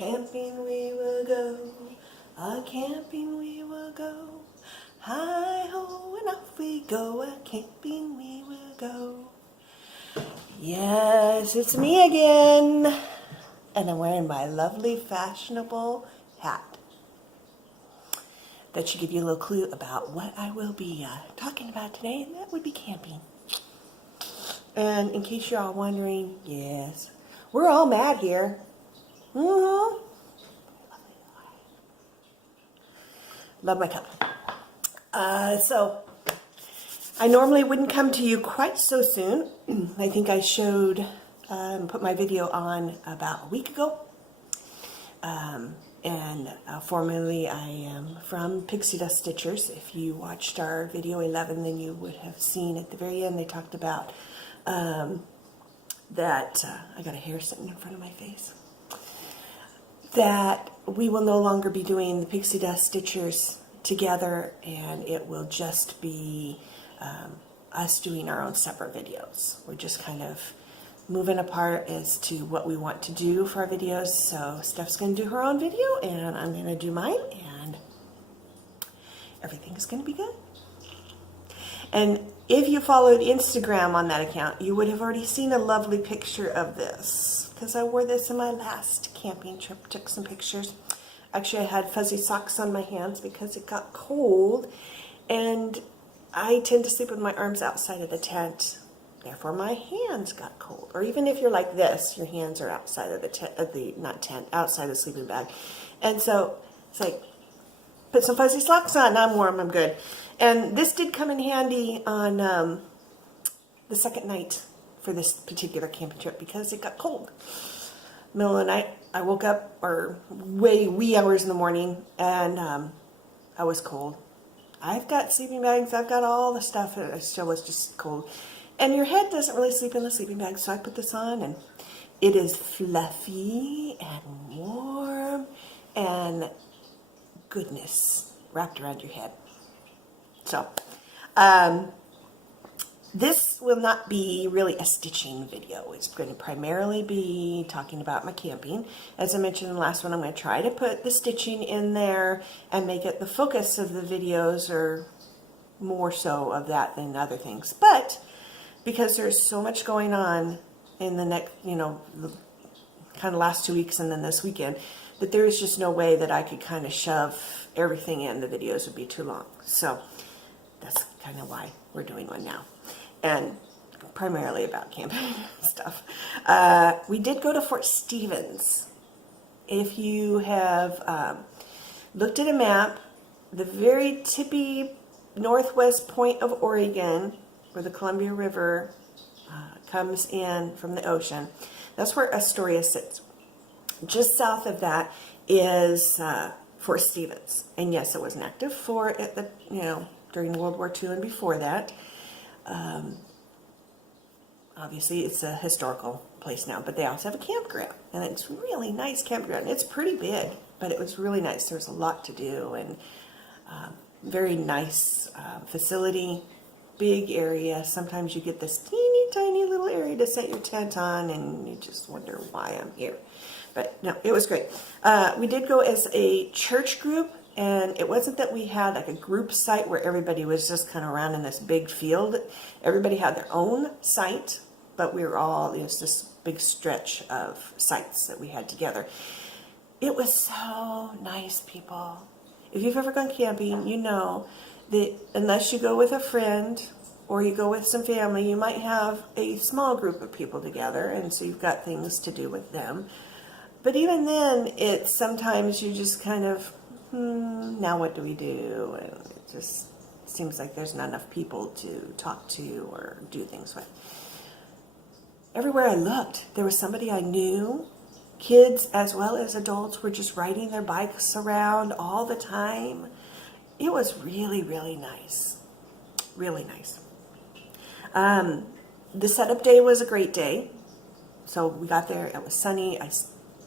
camping we will go, a-camping we will go. Hi-ho, and off we go, a-camping we will go. Yes, it's me again. And I'm wearing my lovely fashionable hat. That should give you a little clue about what I will be talking about today, and that would be camping. And in case you're all wondering, yes, we're all mad here. Love my cup. So, I normally wouldn't come to you quite so soon. I think I showed, put my video on about a week ago. Formerly I am from Pixie Dust Stitchers. If you watched our video 11, then you would have seen at the very end they talked about that, I got a hair sitting in front of my face, that we will no longer be doing the Pixie Dust Stitchers together, and it will just be us doing our own separate videos. We're just kind of moving apart as to what we want to do for our videos. So Steph's going to do her own video, and I'm going to do mine, and everything is going to be good. And if you followed Instagram on that account, you would have already seen a lovely picture of this, because I wore this in my last camping trip, took some pictures. Actually, I had fuzzy socks on my hands because it got cold, and I tend to sleep with my arms outside of the tent. Therefore, my hands got cold. Or even if you're like this, your hands are outside of the tent, outside of the sleeping bag. And so it's like, put some fuzzy socks on. I'm warm. I'm good. And this did come in handy on the second night for this particular camping trip because it got cold. Middle of the night, I woke up, or wee hours in the morning, and I was cold. I've got sleeping bags. I've got all the stuff. I still was just cold. And your head doesn't really sleep in the sleeping bag, so I put this on, and it is fluffy and warm and goodness wrapped around your head. So, this will not be really a stitching video. It's going to primarily be talking about my camping. As I mentioned in the last one, I'm going to try to put the stitching in there and make it the focus of the videos, or more so of that than other things. But because there's so much going on in the next, the kind of last 2 weeks and then this weekend, that there is just no way that I could kind of shove everything in. The videos would be too long. So that's kind of why we're doing one now. And primarily about camping stuff. We did go to Fort Stevens. If you have looked at a map, the very tippy northwest point of Oregon, where the Columbia River comes in from the ocean, that's where Astoria sits. Just south of that is Fort Stevens. And yes, it was an active fort at the, during World War II and before that. Obviously, it's a historical place now, but they also have a campground, and it's a really nice campground. It's pretty big, but it was really nice. There's a lot to do, and very nice facility, big area. Sometimes you get this teeny tiny little area to set your tent on, and you just wonder why I'm here. But no, it was great. We did go as a church group. And it wasn't that we had like a group site where everybody was just kind of around in this big field. Everybody had their own site, but we were all, it was this big stretch of sites that we had together. It was so nice, people. If you've ever gone camping, you know that unless you go with a friend or you go with some family, you might have a small group of people together, and so you've got things to do with them. But even then, it's sometimes you just kind of, now what do we do? And it just seems like there's not enough people to talk to or do things with. Everywhere I looked, there was somebody I knew. Kids as well as adults were just riding their bikes around all the time. It was really, really nice. Really nice. The setup day was a great day. So we got there, it was sunny. I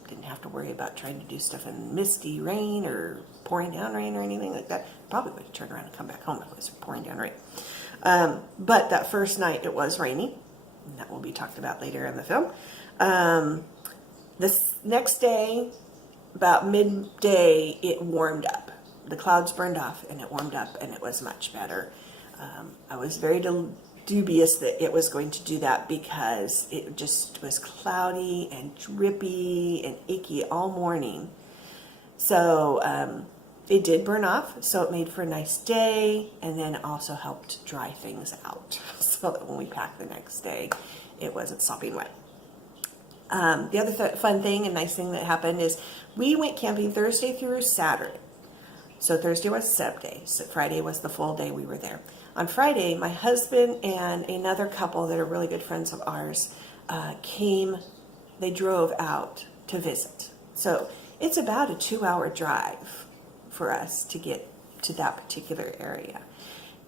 didn't have to worry about trying to do stuff in misty rain or pouring down rain or anything like that. Probably would have turned around and come back home if it was pouring down rain. But that first night it was rainy, and that will be talked about later in the film. This next day about midday, it warmed up. The clouds burned off and it warmed up and it was much better. I was very dubious that it was going to do that because it just was cloudy and drippy and icky all morning. So it did burn off, so it made for a nice day, and then also helped dry things out so that when we packed the next day, it wasn't sopping wet. The other fun thing and nice thing that happened is we went camping Thursday through Saturday. So Thursday was setup day, so Friday was the full day we were there. On Friday, my husband and another couple that are really good friends of ours came. They drove out to visit. So it's about a 2-hour drive for us to get to that particular area.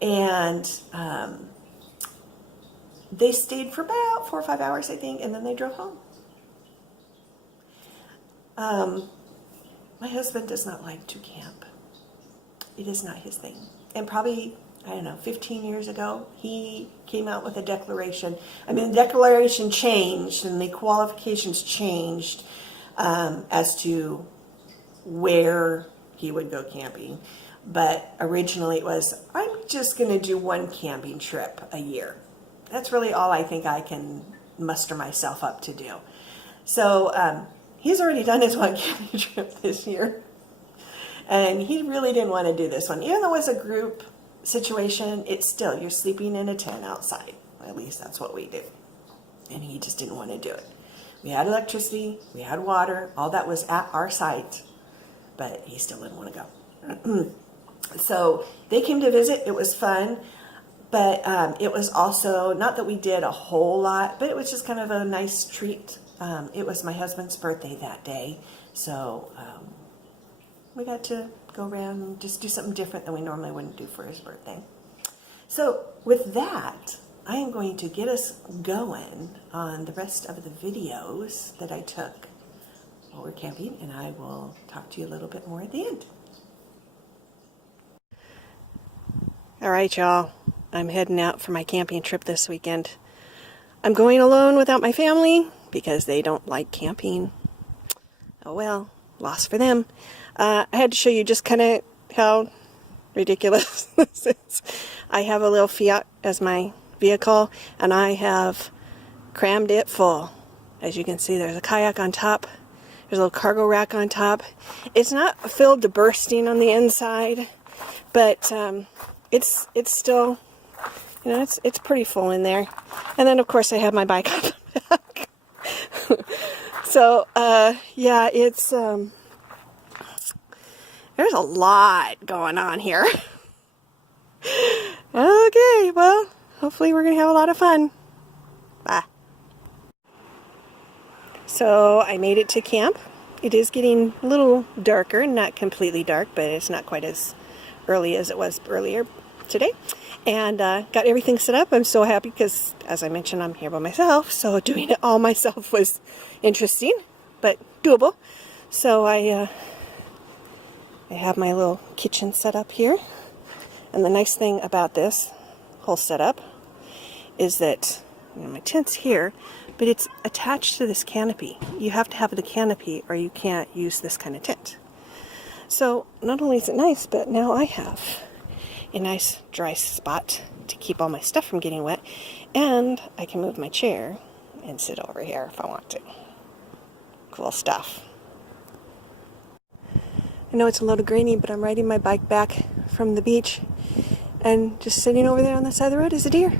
And they stayed for about 4 or 5 hours, I think, and then they drove home. My husband does not like to camp. It is not his thing. And probably, I don't know, 15 years ago, he came out with a declaration. I mean, the declaration changed and the qualifications changed as to where he would go camping. But originally it was, I'm just going to do one camping trip a year. That's really all I think I can muster myself up to do. So he's already done his one camping trip this year. And he really didn't want to do this one. Even though it was a group situation, it's still, you're sleeping in a tent outside. At least that's what we did. And he just didn't want to do it. We had electricity, we had water, all that was at our site, but he still didn't want to go. So they came to visit. It was fun, but it was also, not that we did a whole lot, but it was just kind of a nice treat. It was my husband's birthday that day, so we got to go around and just do something different than we normally wouldn't do for his birthday. So with that, I am going to get us going on the rest of the videos that I took while we're camping, and I will talk to you a little bit more at the end. All right, y'all. I'm heading out for my camping trip this weekend. I'm going alone without my family because they don't like camping. Oh well, loss for them. I had to show you just kind of how ridiculous this is. I have a little Fiat as my vehicle, and I have crammed it full. As you can see, there's a kayak on top. There's a little cargo rack on top. It's not filled to bursting on the inside, but it's still, you know, it's pretty full in there. And then of course I have my bike on the back. So yeah, it's there's a lot going on here. Okay, well, hopefully we're gonna have a lot of fun. Bye. So I made it to camp. It is getting a little darker, not completely dark, but it's not quite as early as it was earlier today. And got everything set up. I'm so happy because, as I mentioned, I'm here by myself, so doing it all myself was interesting, but doable. So I have my little kitchen set up here. And the nice thing about this whole setup is that, you know, my tent's here, but it's attached to this canopy. You have to have the canopy or you can't use this kind of tent. So not only is it nice, but now I have a nice dry spot to keep all my stuff from getting wet, and I can move my chair and sit over here if I want to. Cool stuff. I know it's a little grainy, but I'm riding my bike back from the beach, and just sitting over there on the side of the road is a deer.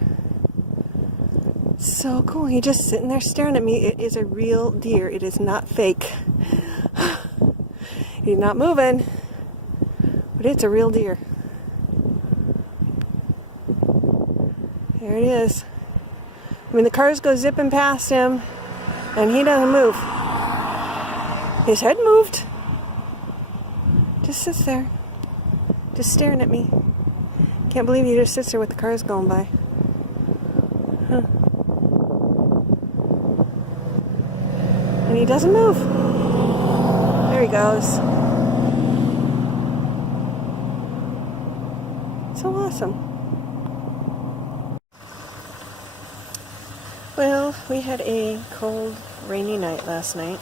So cool. He's just sitting there staring at me. It is a real deer. It is not fake. He's not moving, but it's a real deer. There it is. I mean, the cars go zipping past him, and he doesn't move. His head moved. Just sits there, just staring at me. Can't believe he just sits there with the cars going by. Huh. And he doesn't move. There he goes. So awesome. Well, we had a cold, rainy night last night.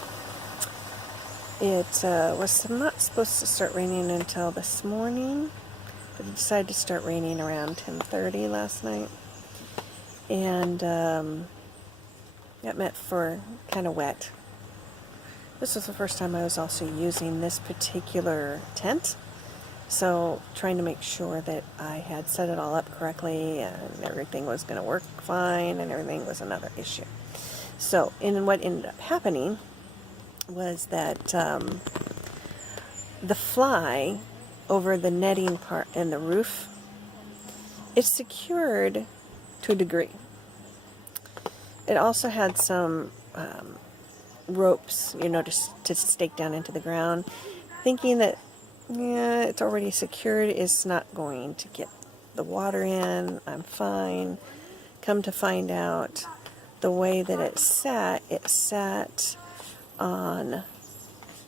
It was not supposed to start raining until this morning, but it decided to start raining around 10:30 last night. And that meant for kind of wet. This was the first time I was also using this particular tent. So trying to make sure that I had set it all up correctly and everything was going to work fine and everything was another issue. So, and what ended up happening was that the fly over the netting part and the roof, it's secured to a degree. It also had some ropes, to stake down into the ground, thinking that, yeah, it's already secured, it's not going to get the water in, I'm fine. Come to find out, the way that it sat on,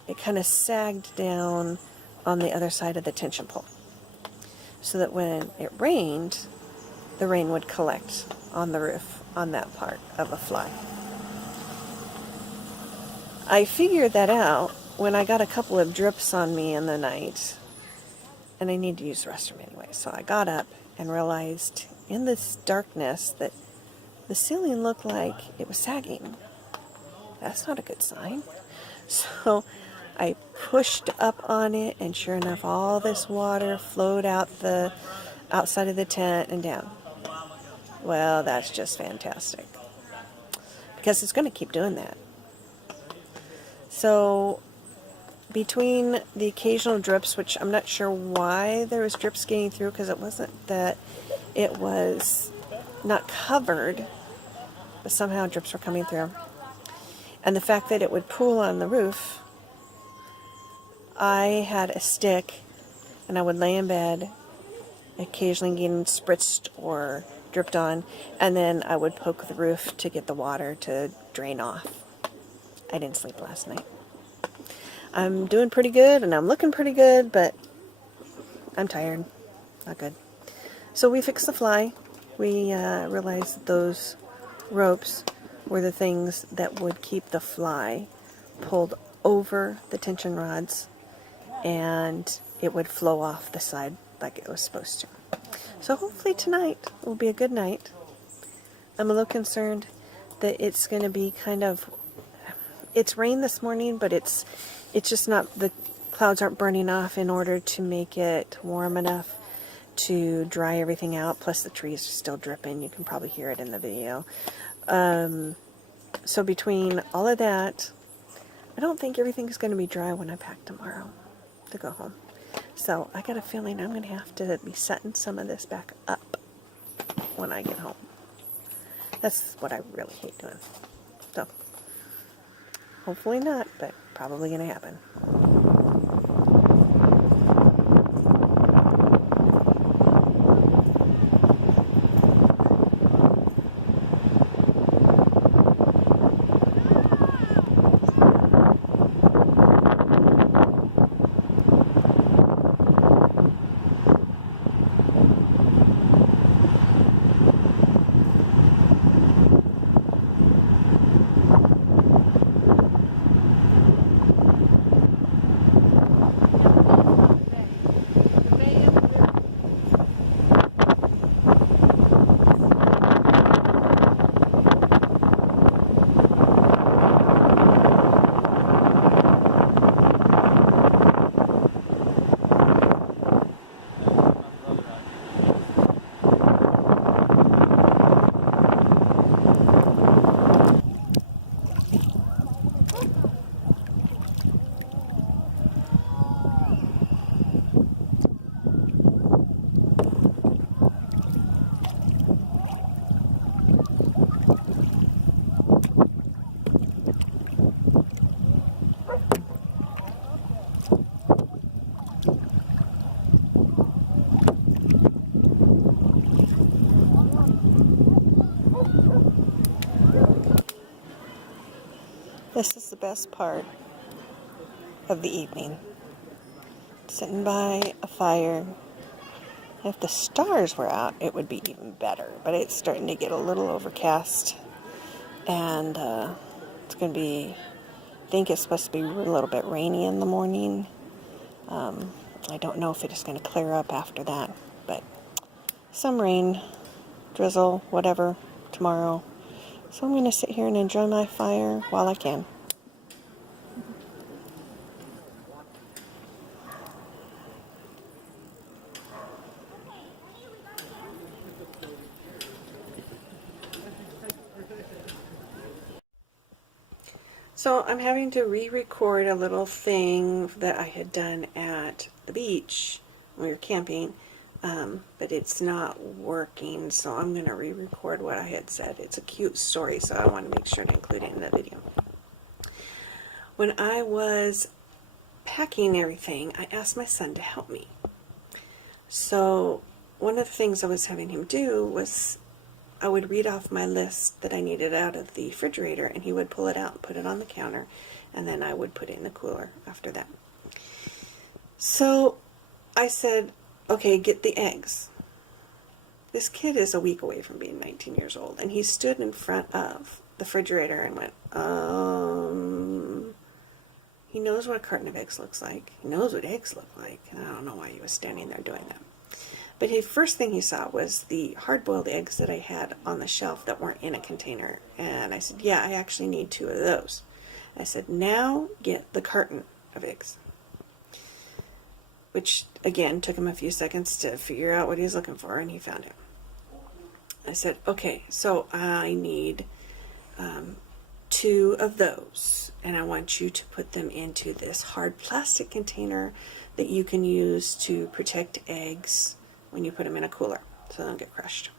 it kind of sagged down on the other side of the tension pole. So that when it rained, the rain would collect on the roof, on that part of a fly. I figured that out when I got a couple of drips on me in the night, and I needed to use the restroom anyway. So I got up and realized in this darkness that the ceiling looked like it was sagging. That's not a good sign. So I pushed up on it, and sure enough, all this water flowed out the outside of the tent and down. Well, that's just fantastic, because it's going to keep doing that. So between the occasional drips, which I'm not sure why there was drips getting through, because it wasn't that it was not covered, but somehow drips were coming through. And the fact that it would pool on the roof, I had a stick, and I would lay in bed, occasionally getting spritzed or dripped on, and then I would poke the roof to get the water to drain off. I didn't sleep last night. I'm doing pretty good, and I'm looking pretty good, but I'm tired. Not good. So we fixed the fly. We realized that those ropes were the things that would keep the fly pulled over the tension rods, and it would flow off the side like it was supposed to. So hopefully tonight will be a good night. I'm a little concerned that it's going to be it's rained this morning, but it's just not, the clouds aren't burning off in order to make it warm enough to dry everything out. Plus the trees are still dripping. You can probably hear it in the video. So between all of that, I don't think everything's going to be dry when I pack tomorrow to go home. So I got a feeling I'm going to have to be setting some of this back up when I get home. That's what I really hate doing. So hopefully not, but probably going to happen. This is the best part of the evening. Sitting by a fire. If the stars were out, it would be even better. But it's starting to get a little overcast. And it's going to be think it's supposed to be a little bit rainy in the morning. I don't know if it is going to clear up after that, but some rain, drizzle, whatever, tomorrow. So I'm going to sit here and enjoy my fire while I can. So I'm having to re-record a little thing that I had done at the beach when we were camping, but it's not working, so I'm going to re-record what I had said. It's a cute story, so I want to make sure to include it in the video. When I was packing everything, I asked my son to help me. So one of the things I was having him do was I would read off my list that I needed out of the refrigerator, and he would pull it out and put it on the counter, and then I would put it in the cooler after that. So I said, okay, get the eggs. This kid is a week away from being 19 years old, and he stood in front of the refrigerator and went, he knows what a carton of eggs looks like. He knows what eggs look like, and I don't know why he was standing there doing that. But the first thing he saw was the hard-boiled eggs that I had on the shelf that weren't in a container. And I said, yeah, I actually need 2 of those. I said, now get the carton of eggs. Which, again, took him a few seconds to figure out what he was looking for, and he found it. I said, okay, so I need 2 of those, and I want you to put them into this hard plastic container that you can use to protect eggs when you put them in a cooler so they don't get crushed.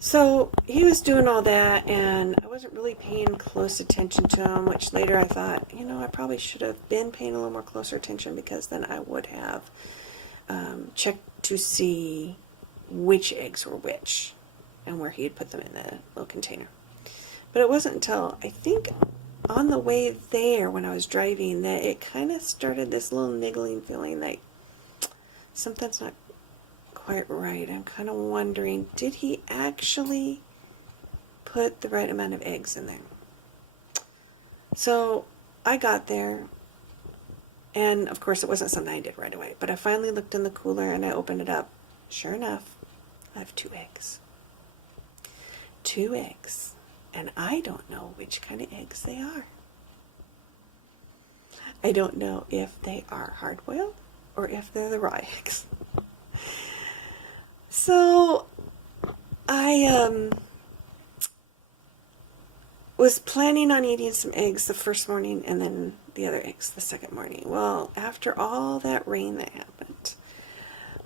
So he was doing all that, and I wasn't really paying close attention to him, which later I thought, you know, I probably should have been paying a little more closer attention, because then I would have checked to see which eggs were which and where he had put them in the little container. But it wasn't until, I think, on the way there when I was driving that it kind of started this little niggling feeling like something's not quite right. I'm kind of wondering, did he actually put the right amount of eggs in there? So I got there, and of course it wasn't something I did right away, but I finally looked in the cooler and I opened it up. Sure enough, I have 2 eggs. 2 eggs. And I don't know which kind of eggs they are. I don't know if they are hard-boiled or if they're the raw eggs. So I was planning on eating some eggs the first morning and then the other eggs the second morning. Well, after all that rain that happened,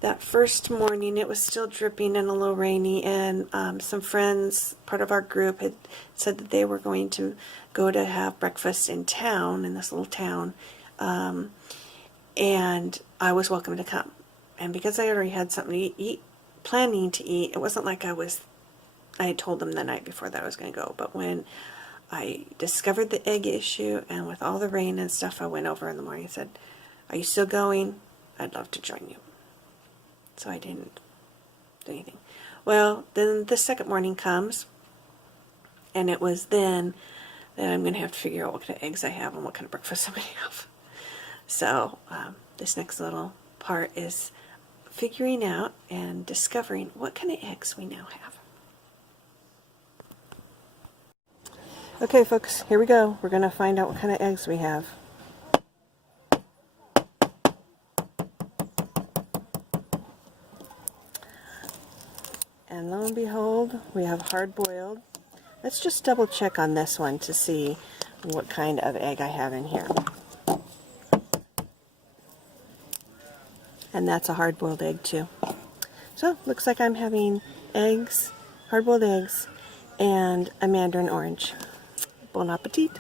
that first morning it was still dripping and a little rainy, and some friends, part of our group, had said that they were going to go to have breakfast in town, in this little town, and I was welcome to come. And because I already had something to eat, planning to eat, it wasn't like I had told them the night before that I was going to go. But when I discovered the egg issue, and with all the rain and stuff, I went over in the morning and said, are you still going? I'd love to join you. So I didn't do anything. Well, then the second morning comes, and it was then that I'm going to have to figure out what kind of eggs I have and what kind of breakfast I'm going to have. So this next little part is figuring out and discovering what kind of eggs we now have. Okay, folks, here we go. We're going to find out what kind of eggs we have. And lo and behold, we have hard-boiled. Let's just double check on this one to see what kind of egg I have in here. And that's a hard-boiled egg too. So, looks like I'm having eggs, hard-boiled eggs, and a mandarin orange. Bon appetit!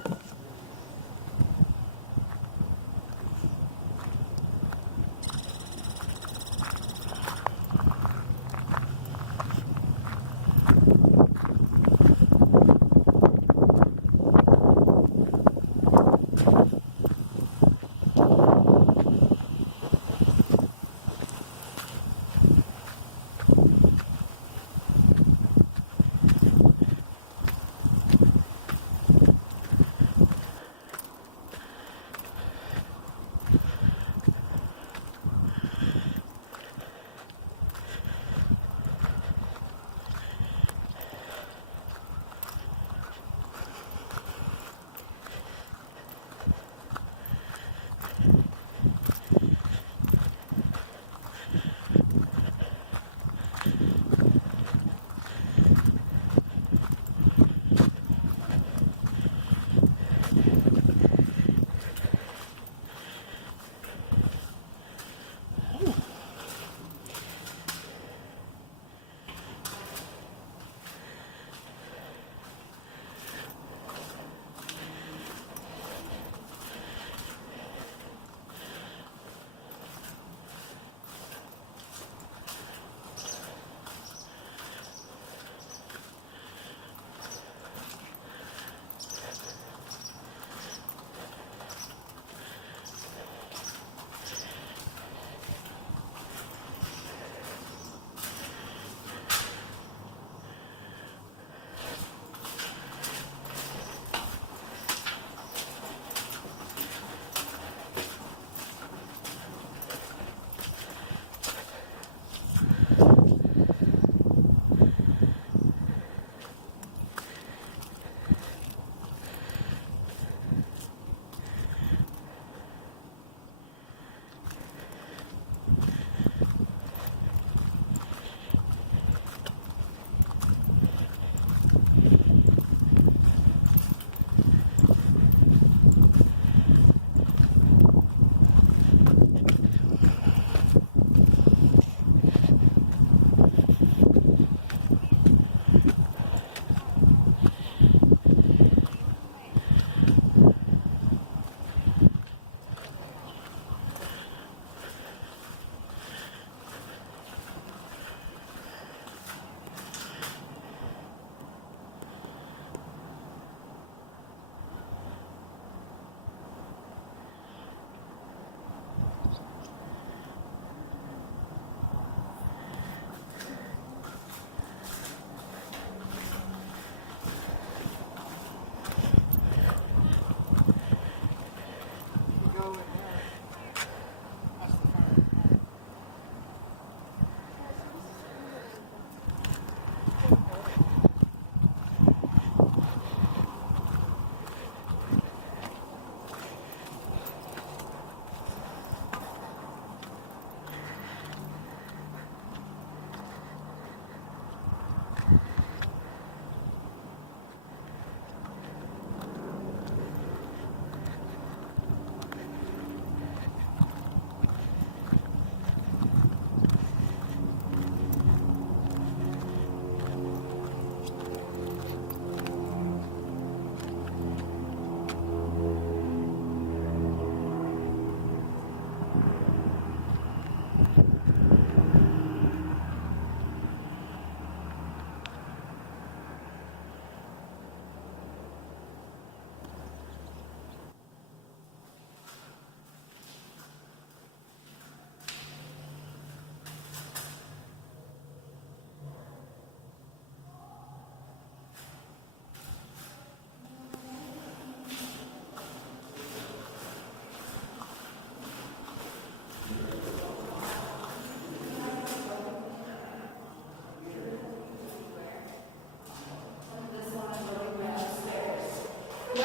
Oh,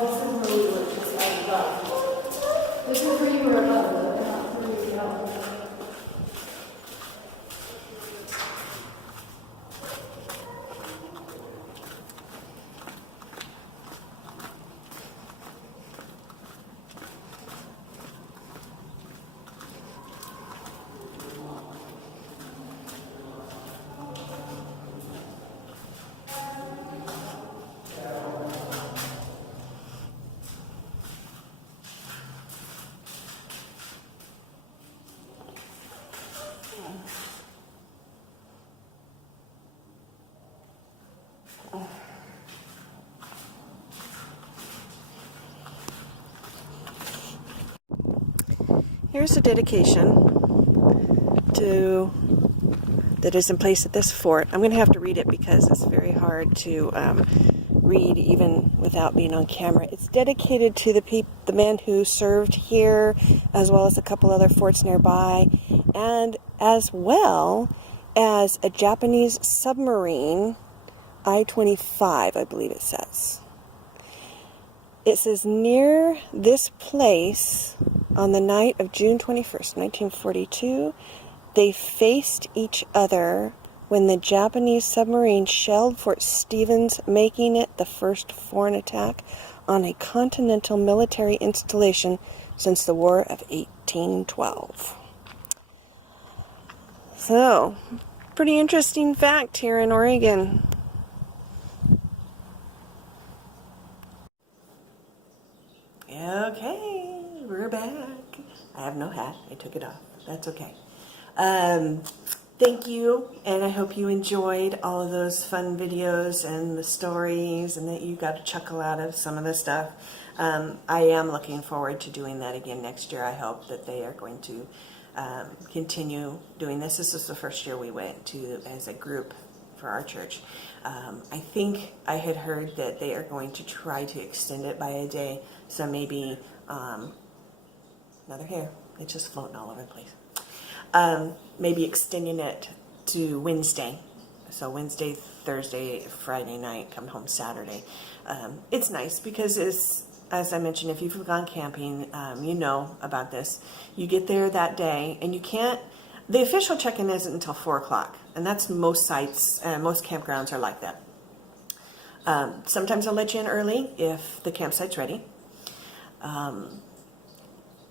this is where we were just like above. This is where you were above, though, not where you were. Here's a dedication that is in place at this fort. I'm going to have to read it because it's very hard to read even without being on camera. It's dedicated to the men who served here, as well as a couple other forts nearby, and as well as a Japanese submarine, I-25, I believe it says. It says, near this place, on the night of June 21st, 1942, they faced each other when the Japanese submarine shelled Fort Stevens, making it the first foreign attack on a continental military installation since the War of 1812. So, pretty interesting fact here in Oregon. Okay, we're back. I have no hat. I took it off. That's okay. Thank you, and I hope you enjoyed all of those fun videos and the stories, and that you got a chuckle out of some of the stuff. I am looking forward to doing that again next year. I hope that they are going to continue doing this. This is the first year we went to as a group for our church. I think I had heard that they are going to try to extend it by a day, so maybe another hair. It's just floating all over the place. Maybe extending it to Wednesday. So Wednesday, Thursday, Friday night, come home Saturday. It's nice because as I mentioned, if you've gone camping, you know about this. You get there that day and you can't, the official check-in isn't until 4 o'clock. And that's most sites, most campgrounds are like that. Sometimes they'll let you in early if the campsite's ready.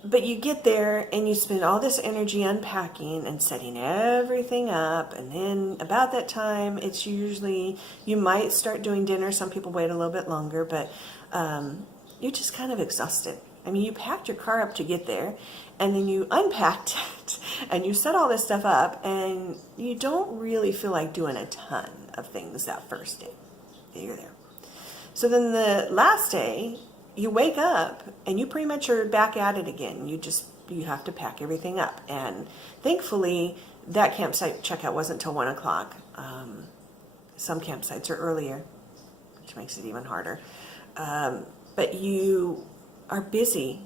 But you get there and you spend all this energy unpacking and setting everything up, and then about that time, it's usually, you might start doing dinner. Some people wait a little bit longer, but you're just kind of exhausted. I mean, you packed your car up to get there, and then you unpacked it, and you set all this stuff up, and you don't really feel like doing a ton of things that first day that you're there. So then the last day, you wake up and you pretty much are back at it again. You have to pack everything up. And thankfully, that campsite checkout wasn't until 1 o'clock. Some campsites are earlier, which makes it even harder. But you are busy.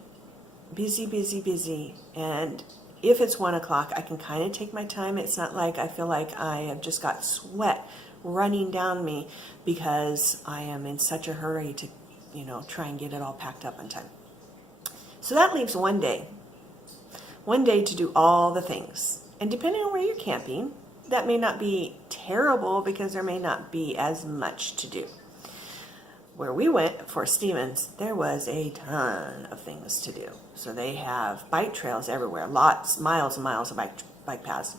And if it's 1 o'clock, I can kind of take my time. It's not like I feel like I have just got sweat running down me because I am in such a hurry to try and get it all packed up on time. So that leaves one day to do all the things. And depending on where you're camping, that may not be terrible because there may not be as much to do. Where we went, Fort Stevens, there was a ton of things to do. So they have bike trails everywhere, lots, miles and miles of bike paths.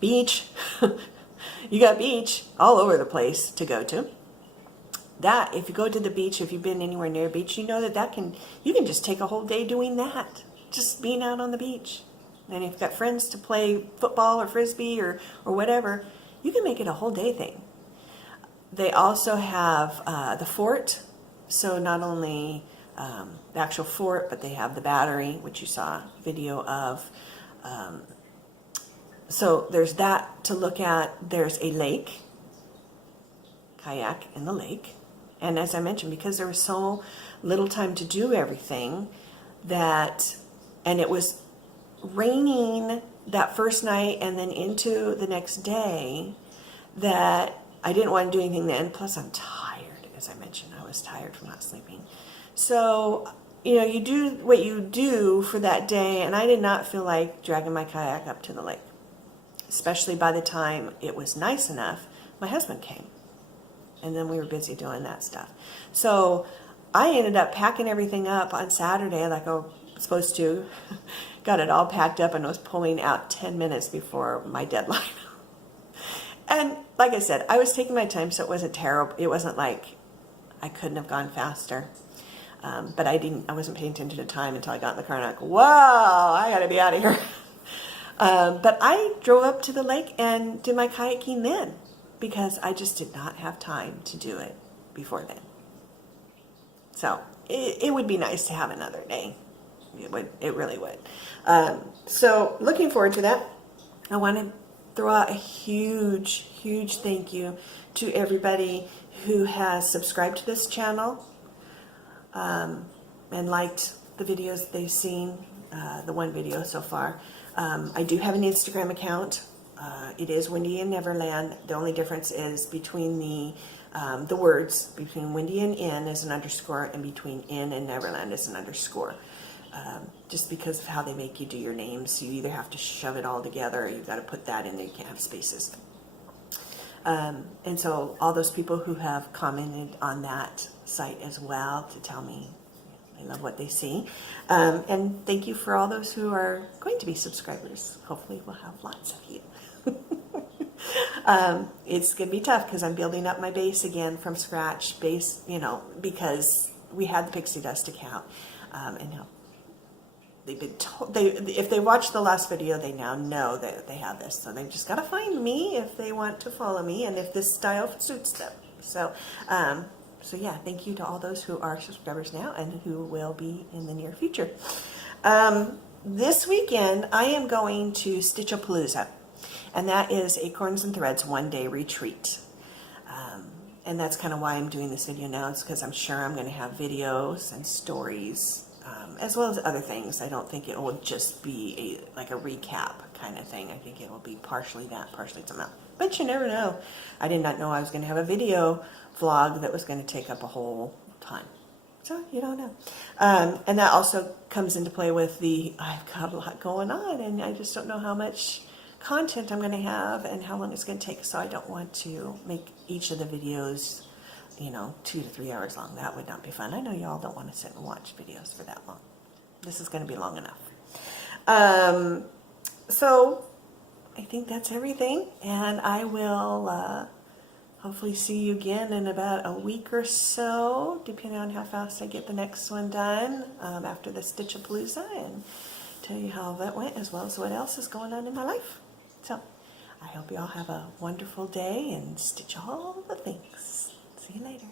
Beach, you got beach all over the place to go to. That, if you go to the beach, if you've been anywhere near a beach, you know you can just take a whole day doing that. Just being out on the beach. And if you've got friends to play football or frisbee or whatever, you can make it a whole day thing. They also have the fort. So not only the actual fort, but they have the battery, which you saw video of. So there's that to look at. There's a lake, kayak in the lake. And as I mentioned, because there was so little time to do everything, and it was raining that first night and then into the next day that I didn't want to do anything then. Plus I'm tired, as I mentioned. I was tired from not sleeping. So, you know, you do what you do for that day, and I did not feel like dragging my kayak up to the lake, especially by the time it was nice enough. My husband came, and then we were busy doing that stuff. So I ended up packing everything up on Saturday like I was supposed to. Got it all packed up and was pulling out 10 minutes before my deadline. And like I said, I was taking my time, so it wasn't terrible. It wasn't like I couldn't have gone faster. But I wasn't paying attention to time until I got in the car and I'm like, whoa, I gotta be out of here. But I drove up to the lake and did my kayaking then because I just did not have time to do it before then. So it would be nice to have another day. It really would. So looking forward to that. I want to throw out a huge thank you to everybody who has subscribed to this channel and liked the videos they've seen, the one video so far. I do have an Instagram account. It is Wendy in Neverland. The only difference is between the words, between Wendy and N is an underscore, and between N and Neverland is an underscore. Just because of how they make you do your names, you either have to shove it all together or you've got to put that in there. You can't have spaces. And so all those people who have commented on that site as well to tell me they love what they see. And thank you for all those who are going to be subscribers. Hopefully we'll have lots of you. It's going to be tough because I'm building up my base again from scratch, because we had the Pixie Dust account. And now they've been told, if they watched the last video, they now know that they have this. So they've just got to find me if they want to follow me and if this style suits them. So, so yeah, thank you to all those who are subscribers now and who will be in the near future. This weekend, I am going to Stitchapalooza, and that is Acorns and Threads one-day retreat. And that's kind of why I'm doing this video now. It's because I'm sure I'm going to have videos and stories, as well as other things. I don't think it will just be like a recap kind of thing. I think it will be partially that, partially something else. But you never know. I did not know I was going to have a video vlog that was going to take up a whole time. So you don't know. And that also comes into play with I've got a lot going on, and I just don't know how much content I'm going to have and how long it's going to take, so I don't want to make each of the videos 2 to 3 hours long. That would not be fun. I know y'all don't want to sit and watch videos for that long. This is going to be long enough. So I think that's everything, and I will hopefully see you again in about a week or so, depending on how fast I get the next one done after the Stitchapalooza, and tell you how that went as well as what else is going on in my life. So I hope you all have a wonderful day and stitch all the things. See you later.